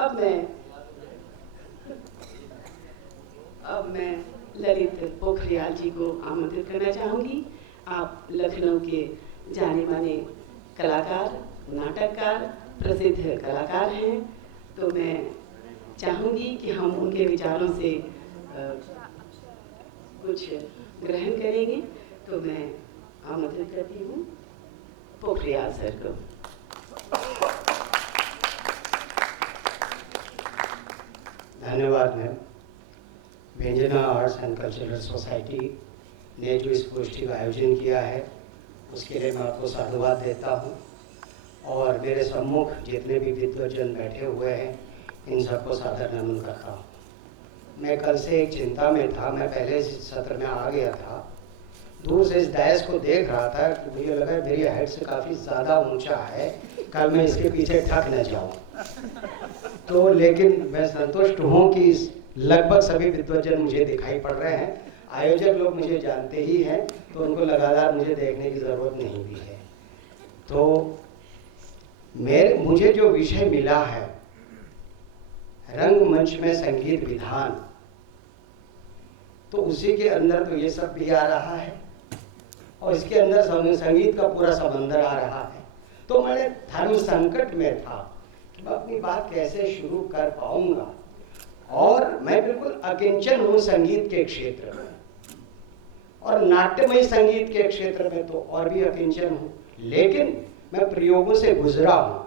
अब मैं ललित पोखरियाल जी को आमंत्रित करना चाहूँगी। आप लखनऊ के जाने माने कलाकार, नाटककार, प्रसिद्ध कलाकार हैं, तो मैं चाहूँगी कि हम उनके विचारों से कुछ ग्रहण करेंगे। तो मैं आमंत्रित करती हूँ पोखरियाल सर को। धन्यवाद ma'am. Vyanjana arts and cultural society ने जो इस गोष्ठी का आयोजन किया है उसके लिए मैं आपको साधुवाद देता हूँ, और मेरे सम्मुख जितने भी विद्वजन बैठे हुए हैं इन सबको सादर नमन करता हूँ। मैं कल से एक चिंता में था, मैं पहले सत्र में आ गया था, दूर से इस डैश को देख रहा था कि मुझे लगा मेरी हाइट से काफ़ी ज़्यादा ऊंचा है, कल मैं इसके पीछे ठक न जाऊँ। तो लेकिन मैं संतुष्ट हूँ कि लगभग सभी विद्वजन मुझे दिखाई पड़ रहे हैं। आयोजक लोग मुझे जानते ही हैं, तो उनको लगातार मुझे देखने की ज़रूरत नहीं भी है। तो मुझे जो विषय मिला है रंगमंच में संगीत विधान, तो उसी के अंदर तो ये सब भी आ रहा है और इसके अंदर संगीत का पूरा समंदर आ रहा है। तो मैं धर्म संकट में था कि मैं अपनी बात कैसे शुरू कर पाऊंगा, और मैं बिल्कुल अकिंचन हूँ संगीत के क्षेत्र में, और नाट्यमय संगीत के क्षेत्र में तो और भी अकिंचन हूँ। लेकिन मैं प्रयोगों से गुजरा हूँ,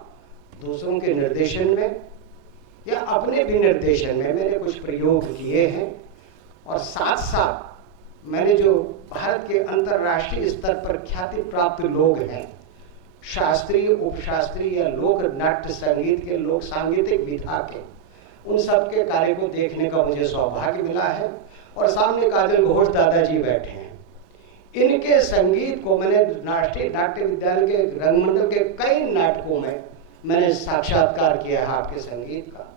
दूसरों के निर्देशन में या अपने भी निर्देशन में मैंने कुछ प्रयोग किए हैं, और साथ साथ मैंने जो भारत के अंतर्राष्ट्रीय स्तर पर ख्याति प्राप्त लोग हैं, शास्त्रीय, उपशास्त्रीय या लोक नाट्य संगीत के, लोक सांगीतिक विधा के, उन सब के कार्य को देखने का मुझे सौभाग्य मिला है। और सामने काजल घोष दादाजी बैठे हैं, इनके संगीत को मैंने राष्ट्रीय नाट्य विद्यालय के रंगमंडल के कई नाटकों में मैंने साक्षात्कार किया है आपके संगीत का।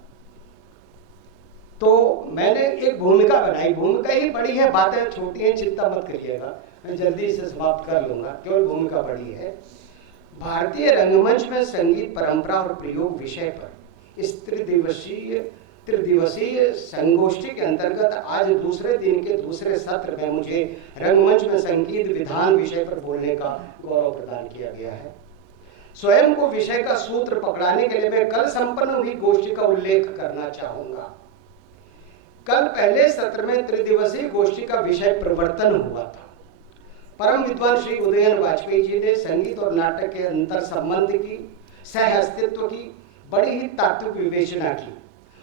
तो मैंने एक भूमिका बनाई, भूमिका ही बड़ी है, बातें छोटी हैं, चिंता मत करिएगा, मैं जल्दी से समाप्त कर लूंगा, केवल भूमिका बड़ी है। भारतीय रंगमंच में संगीत परंपरा और प्रयोग विषय पर इस त्रिदिवसीय संगोष्ठी के अंतर्गत आज दूसरे दिन के दूसरे सत्र में मुझे रंगमंच में संगीत विधान विषय पर बोलने का गौरव प्रदान किया गया है। स्वयं को विषय का सूत्र पकड़ाने के लिए मैं कल संपन्न हुई गोष्ठी का उल्लेख करना चाहूंगा। कल पहले सत्र में त्रिदिवसीय गोष्ठी का विषय प्रवर्तन हुआ था। परम विद्वान श्री उदयन वाजपेयी जी ने संगीत और नाटक के अंतर संबंध की, सह अस्तित्व की बड़ी ही तात्विक विवेचना की।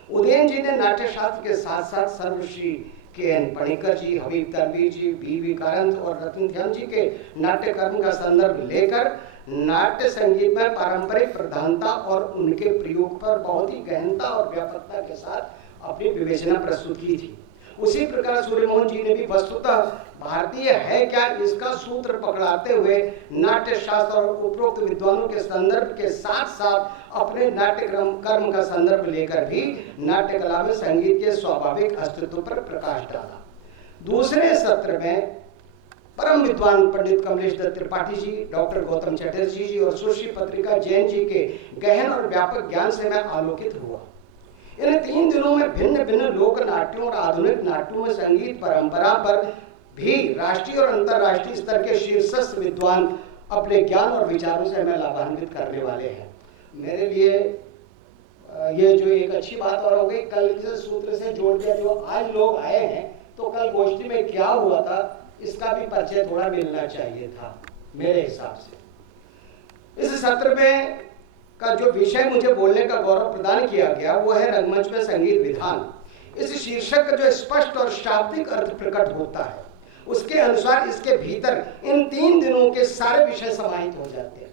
उदयन जी ने नाट्य शास्त्र के साथ साथ सर्वश्री के.एन. पणिकर जी, हबीब तनवीर जी, बी.वी. कारंत और रतन ध्यान जी के नाट्य कर्म का संदर्भ लेकर नाट्य संगीत में पारंपरिक प्रधानता और उनके प्रयोग पर बहुत ही गहनता और व्यापकता के साथ अपनी विवेचना प्रस्तुत की थी। उसी प्रकार सूर्यमोहन जी ने भी वस्तुतः भारतीय है क्या इसका सूत्र पकड़ाते हुए नाट्य शास्त्र और उपरोक्त विद्वानों के संदर्भ के साथ साथ अपने नाट्य कर्म का संदर्भ लेकर भी नाट्य कला में संगीत के स्वाभाविक अस्तित्व पर प्रकाश डाला। दूसरे सत्र में परम विद्वान पंडित कमलेश दत्त त्रिपाठी जी, डॉक्टर गौतम चटर्जी जी और सुश्री पत्रिका जैन जी के गहन और व्यापक ज्ञान से मैं आलोकित हुआ। इन 3 दिनों में भिन्न भिन्न लोक नाट्यों और आधुनिक नाट्यों में संगीत परंपरा पर भी राष्ट्रीय और अंतर्राष्ट्रीय स्तर के शीर्षस्थ विद्वान अपने ज्ञान और विचारों से हमें लाभान्वित करने वाले हैं। मेरे लिए ये जो एक अच्छी बात और हो गई, कल के सूत्र से जोड़ दिया, जो आज लोग आए हैं तो कल गोष्ठी में क्या हुआ था इसका भी परिचय थोड़ा मिलना चाहिए था मेरे हिसाब से। इस सत्र में का जो विषय मुझे बोलने का गौरव प्रदान किया गया वो है रंगमंच में संगीत विधान। इस शीर्षक का जो स्पष्ट और शाब्दिक अर्थ प्रकट होता है उसके अनुसार इसके भीतर इन 3 दिनों के सारे विषय समाहित हो जाते हैं।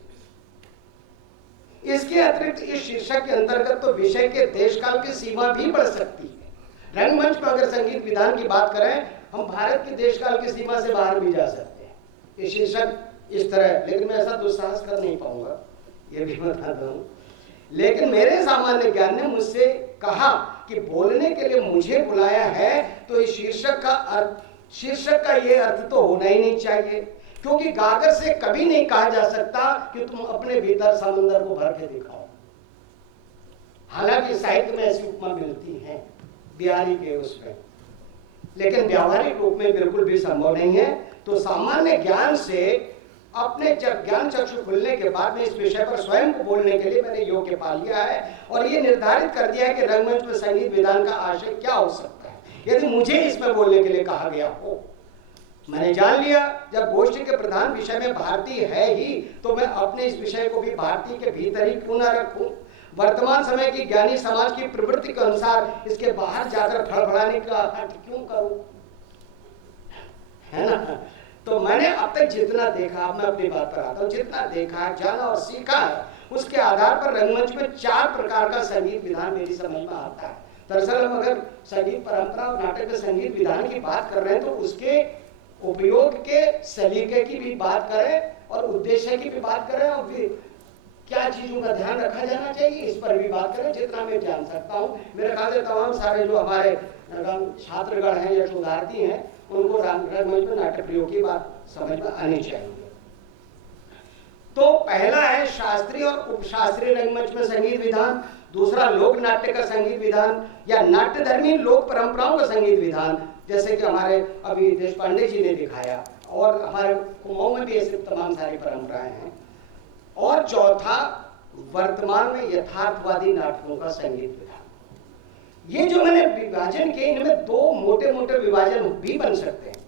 इसके अतिरिक्त इस शीर्षक के अंतर्गत तो विषय के देशकाल की सीमा भी बढ़ सकती है। रंगमंच पर अगर संगीत विधान की बात करें, हम भारत की देशकाल की सीमा से बाहर भी जा सकते हैं। ये शीर्षक इस तरह, लेकिन मैं ऐसा दुस्साहस कर नहीं पाऊंगा, ये भी बताता हूँ। लेकिन मेरे सामान्य ज्ञान ने मुझसे कहा कि बोलने के लिए मुझे बुलाया है तो इस शीर्षक का ये अर्थ तो होना ही नहीं चाहिए, क्योंकि गागर से कभी नहीं कहा जा सकता कि तुम अपने भीतर समुद्र को भर के दिखाओ। हालांकि साहित्य में ऐसी उपमा मिलती हैं बिहारी के उसमें, लेकिन व्यावहारिक रूप में बिल्कुल भी संभव नहीं है। तो सामान्य ज्ञान से अपने जब ज्ञान चक्षु खुलने के बाद में इस विषय पर स्वयं को बोलने के लिए मैंने योग्य पा लिया है और ये निर्धारित कर दिया है कि रंगमंच में संगीत विधान का आशय क्या हो सकता है यदि मुझे इसमें बोलने के लिए कहा गया हो। मैंने जान लिया जब गोष्ठी के प्रधान विषय में भारतीय है ही, तो मैं अपने इस विषय को भी भारतीय के भीतर ही क्यों न रखूं। वर्तमान समय की ज्ञानी समाज की प्रवृत्ति के अनुसार इसके बाहर जाकर फड़फड़ाने का अर्थ क्यों करूं, है ना। तो मैंने अब तक जितना देखा, मैं अपनी बात पर आता हूं, जितना देखा, जाना और सीखा है, उसके आधार पर रंगमंच में 4 प्रकार का संगीत विधान मेरी समझ में आता है। दरअसल हम अगर संगीत परंपरा और नाटक के संगीत विधान की बात कर रहे हैं तो उसके उपयोग के सलीके की भी बात करें और उद्देश्य की भी बात करें और क्या चीजों का ध्यान रखा जाना चाहिए इस पर भी बात करें, जितना मैं जान सकता हूँ। मेरे ख्याल से तमाम सारे जो हमारे छात्रगण हैं या शोधार्थी हैं उनको रंगमंच में नाट्य प्रयोग की बात समझ में आनी चाहिए। तो पहला है शास्त्रीय और उपशास्त्रीय रंगमंच में संगीत विधान, दूसरा लोक नाट्य का संगीत विधान या नाट्यधर्मी लोक परंपराओं का संगीत विधान, जैसे कि हमारे अभी देशपांडे जी ने दिखाया और हमारे कुमाऊं में भी ऐसे तमाम सारी परंपराएं हैं। और चौथा वर्तमान में यथार्थवादी नाटकों का संगीत विधान। ये जो मैंने विभाजन किए इनमें 2 मोटे मोटे विभाजन भी बन सकते हैं।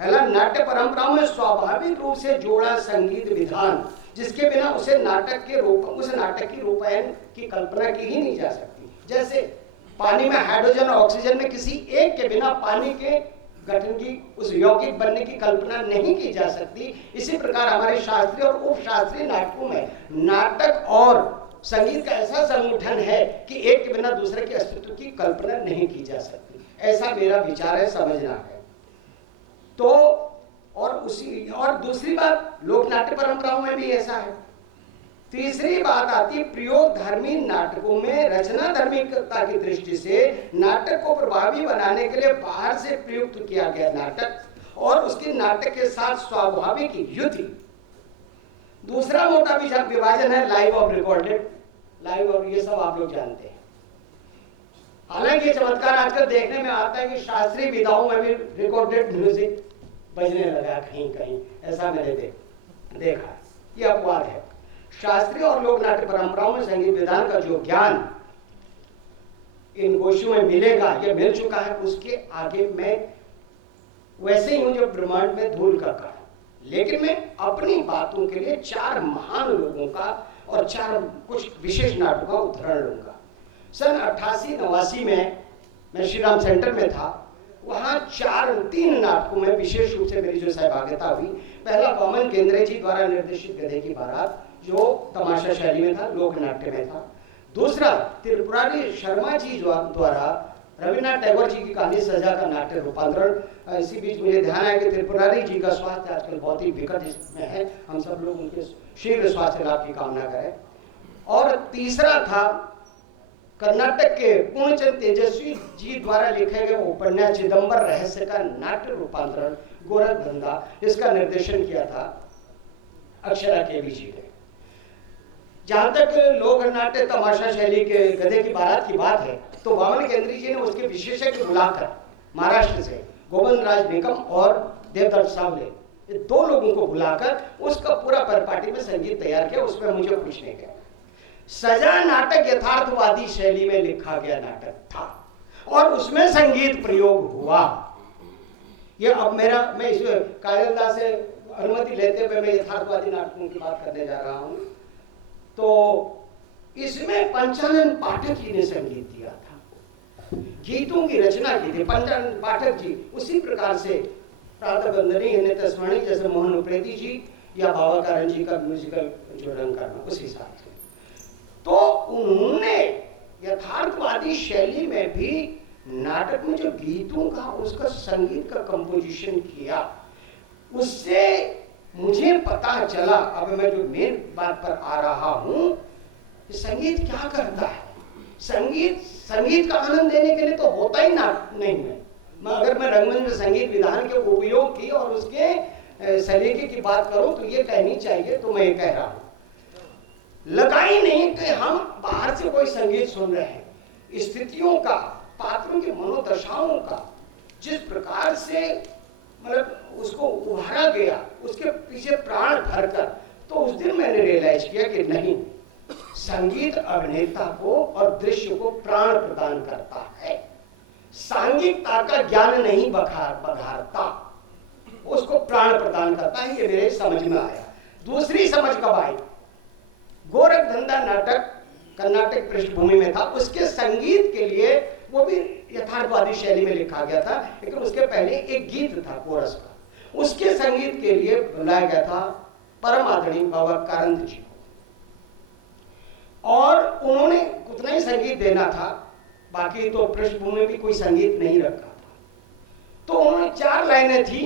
पहला, नाट्य परंपराओं में स्वाभाविक रूप से जोड़ा संगीत विधान जिसके बिना उसे नाटक की रूपायन की कल्पना की ही नहीं जा सकती। जैसे पानी में हाइड्रोजन और ऑक्सीजन में किसी एक के बिना पानी के गठन की, उस यौगिक बनने की कल्पना नहीं की जा सकती। इसी प्रकार हमारे शास्त्रीय और उपशास्त्रीय नाटकों में नाटक और संगीत का ऐसा संगठन है कि एक के बिना दूसरे के अस्तित्व की कल्पना नहीं की जा सकती। ऐसा मेरा विचार है, समझना है। तो और दूसरी बात, लोक नाट्य परंपराओं में भी ऐसा है। तीसरी बात आती है प्रयोग धर्मी नाटकों में रचना धर्मिकता की दृष्टि से नाटक को प्रभावी बनाने के लिए बाहर से प्रयुक्त किया गया नाटक और उसकी नाटक के साथ स्वाभाविक युति। दूसरा मोटा विभाजन है लाइव और रिकॉर्डेड। लाइव और ये सब आप लोग जानते हैं। हालांकि ये चमत्कार आजकल देखने में आता है कि शास्त्रीय विधाओं में भी रिकॉर्डेड म्यूजिक बजने लगा कहीं कहीं, ऐसा मैंने देखा। ये अपवाद है। शास्त्रीय और लोक नाट्य परंपराओं में संगीत विधान का जो ज्ञान इन गोष्ठियों में मिलेगा, ये मिल चुका है। उसके आगे मैं वैसे ही हूं जो ब्रह्मांड में धूल का कण। लेकिन मैं अपनी बातों के लिए 4 महान लोगों का और 4 कुछ विशेष नाटकों का उदाहरण लूंगा। सन 88-89 में मैं श्री राम सेंटर में था। वहाँ 3 नाटकों में विशेष रूप से मेरी जो सहभागिता हुई। पहला वामन केंद्रे जी द्वारा निर्देशित गधे की बारात जो तमाशा शैली में था, लोक नाट्य में था। दूसरा त्रिपुरारी शर्मा जी द्वारा रविन्द्रनाथ टैगोर जी की कहानी सजा का नाट्य रूपांतरण। इसी बीच मुझे ध्यान आया कि त्रिपुरारी जी का स्वास्थ्य आजकल बहुत ही विकट में है। हम सब लोग उनके शीघ्र स्वास्थ्य लाभ की कामना करें। और तीसरा था कर्नाटक के पूर्णचंद तेजस्वी जी द्वारा लिखे गए उपन्यास चिदंबर रहस्य का नाट्य रूपांतरण गोरख धंधा। इसका निर्देशन किया था अक्षरा केवी जी ने। जहां तक लोक नाट्य तमाशा शैली के गधे की बारात की बात है तो वामन केंद्री जी ने उसके विशेषज्ञ बुलाकर महाराष्ट्र से गोविंद राज निकम और देवदत्त सावले, ये 2 लोगों को बुलाकर उसका पूरा परिपाटी में संगीत तैयार किया। उसमें मुझे पूछने गया। सजा नाटक यथार्थवादी शैली में लिखा गया नाटक था और उसमें संगीत प्रयोग हुआ। ये अब मैं इस कायरदा से अनुमति लेते हुए मैं यथार्थवादी नाटकों की बात करने जा रहा हूं। तो इसमें पंचानन पाठक जी ने संगीत दिया था, गीतों की रचना की थी पंचानन पाठक जी। उसी प्रकार से प्रातः बंदनी है स्मरणी जैसे मोहन उप्रेती जी या बाबा कारण जी का म्यूजिकल जो रंग करना उस हिसाब से। तो उन्होंने यथार्थवादी शैली में भी नाटक में जो गीतों का उसका संगीत का कंपोजिशन किया, उससे मुझे पता चला। अब मैं जो मेन बात पर आ रहा हूं, संगीत क्या करता है। संगीत का आनंद देने के लिए तो होता ही नहीं है। अगर मैं रंगमंच में संगीत विधान के उपयोग की और उसके सलीके की बात करूं तो ये कहनी चाहिए, तो मैं ये कह रहा हूं। लगा ही नहीं कि हम बाहर से कोई संगीत सुन रहे हैं। स्थितियों का, पात्रों की मनोदशाओं का जिस प्रकार से मतलब उसको उभारा गया, उसके पीछे प्राण भरकर, तो उस दिन मैंने रियलाइज किया कि नहीं, संगीत अभिनेता को और दृश्य को प्राण प्रदान करता है। सांगिकता का ज्ञान नहीं बघारता, उसको प्राण प्रदान करता है। ये मेरे समझ में आया। दूसरी समझ कब आई? गोरखधंधा नाटक कर्नाटक पृष्ठभूमि में था, उसके संगीत के लिए वो भी यथार्थवादी शैली में लिखा गया था, लेकिन उसके पहले एक गीत था कोरस का, उसके संगीत के लिए बुलाया गया था परम आदरणीय बाबा कारंत जी को, और उन्होंने उतना ही संगीत देना था, बाकी तो पृष्ठभूमि में भी कोई संगीत नहीं रखा था। तो उन्होंने 4 लाइनें थी।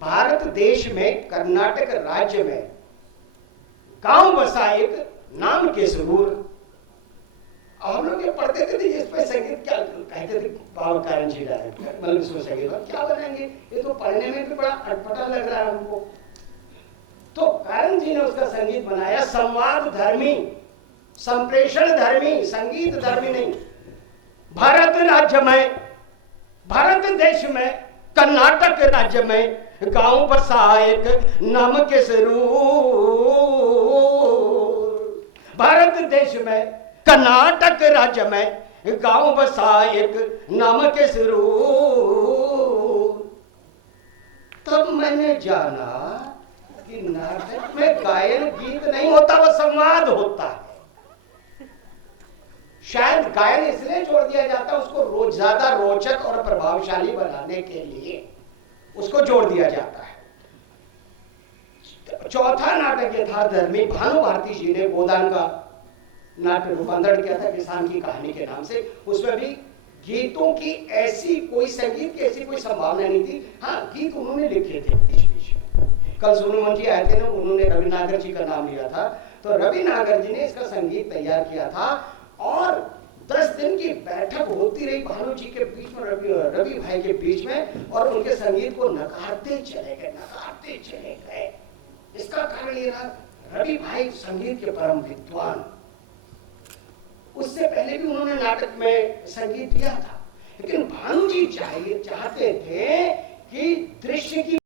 भारत देश में, कर्नाटक राज्य में गांव बसा एक नाम के जरूर। हम लोग ये पढ़ते थे इस पे संगीत क्या कहते थे, बाबा कारंत जी डायरेक्टर, मतलब इसमें संगीत क्या बनाएंगे, ये तो पढ़ने में भी बड़ा अटपटा लग रहा है हमको। तो कारंत जी ने उसका संगीत बनाया संवाद धर्मी, संप्रेषण धर्मी, संगीत धर्मी नहीं। भारत राज्य में, भारत देश में, कर्नाटक राज्य में गांव बसा एक नाम के जरूर। भारत देश में, कर्नाटक राज्य में गांव बसा एक नाम के जरूर। तब मैंने जाना कि नाटक में गायन गीत नहीं होता, वो संवाद होता है। शायद गायन इसलिए छोड़ दिया जाता है, उसको ज्यादा रोचक और प्रभावशाली बनाने के लिए उसको जोड़ दिया जाता है। चौथा नाटक ये था धर्मी। भानु भारती जी ने गोदान का नाटक रूपांतरण किया था किसान की कहानी के नाम से। उसमें भी गीतों की ऐसी कोई, संगीत की ऐसी कोई संभावना नहीं थी। हाँ, गीत उन्होंने लिखे थे बीच बीच में। कल सोनू जी आए थे ना, उन्होंने रवि नागर जी का नाम लिया था, तो रवि नागर जी ने इसका संगीत तैयार किया था, और 10 दिन की बैठक होती रही भानु जी के बीच में, रवि भाई के बीच में, और उनके संगीत को नकारते चले गए। इसका कारण ये रहा, रवि भाई संगीत के परम विद्वान। उससे पहले भी उन्होंने नाटक में संगीत दिया था, लेकिन भानु जी चाहते थे कि दृश्य की